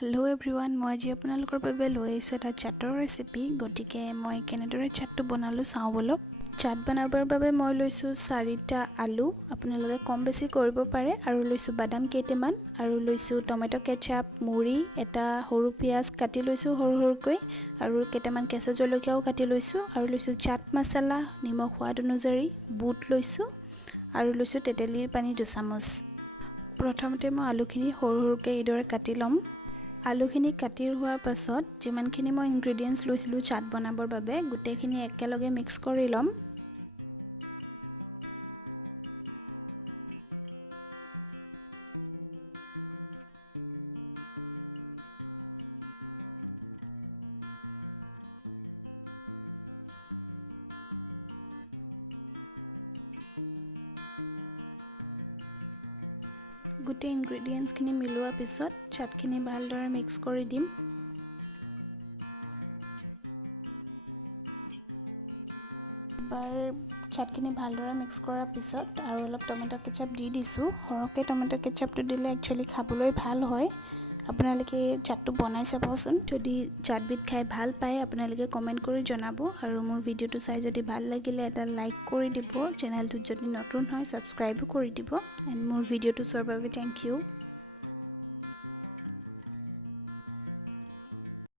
Hello' everyone, মই আজি আপোনালোকৰ বাবে লৈ আহিছোঁ এটা চাটৰ ৰেচিপি। গতিকে মই কেনেদৰে চাটটো বনালোঁ চাওঁ ব'লক। চাট বনাবৰ বাবে মই লৈছোঁ 4টা আলু, আপোনালোকে কম বেছি কৰিব পাৰে, আৰু লৈছোঁ বাদাম কেইটামান, আৰু লৈছোঁ টমেটো কেচাপ, মুড়ি, এটা সৰু পিঁয়াজ কাটি লৈছোঁ সৰু সৰুকৈ, আৰু কেইটামান কেঁচা জলকীয়াও কাটি লৈছোঁ, আৰু লৈছোঁ চাট মছলা, নিমখ সোৱাদ অনুযায়ী, বুট লৈছোঁ, আৰু লৈছোঁ তেঁতেলীৰ পানী 2 চামুচ। প্ৰথমতে মই আলুখিনি সৰু সৰুকৈ এইদৰে কাটি ল'ম। আলুখিনি কাটি হোৱাৰ পাছত যিমানখিনি মই ইনগ্ৰেডিয়েণ্টছ লৈছিলোঁ চাট বনাবৰ বাবে গোটেইখিনি একেলগে মিক্স কৰি ল'ম। গোটেই ইনগ্ৰেডিয়েণ্টছখিনি মিলোৱাৰ পিছত চাটখিনি ভালদৰে মিক্স কৰি দিম। এবাৰ চাটখিনি ভালদৰে মিক্স কৰাৰ পিছত আৰু অলপ টমেটো কেচাপ দি দিছোঁ। সৰহকৈ টমেটো কেচাপটো দিলে একচুৱেলি খাবলৈ ভাল হয়। আপোনালোকে চাটটো বনাই চাবচোন। যদি চাটবিধ খাই ভাল পায় আপোনালোকে কমেণ্ট কৰি জনাব, আৰু মোৰ ভিডিঅ'টো চাই যদি ভাল লাগিলে এটা লাইক কৰি দিব। চেনেলটোত যদি নতুন হয় ছাবস্ক্ৰাইবো কৰি দিব। এণ্ড মোৰ ভিডিঅ'টো চোৱাৰ বাবে থেংক ইউ।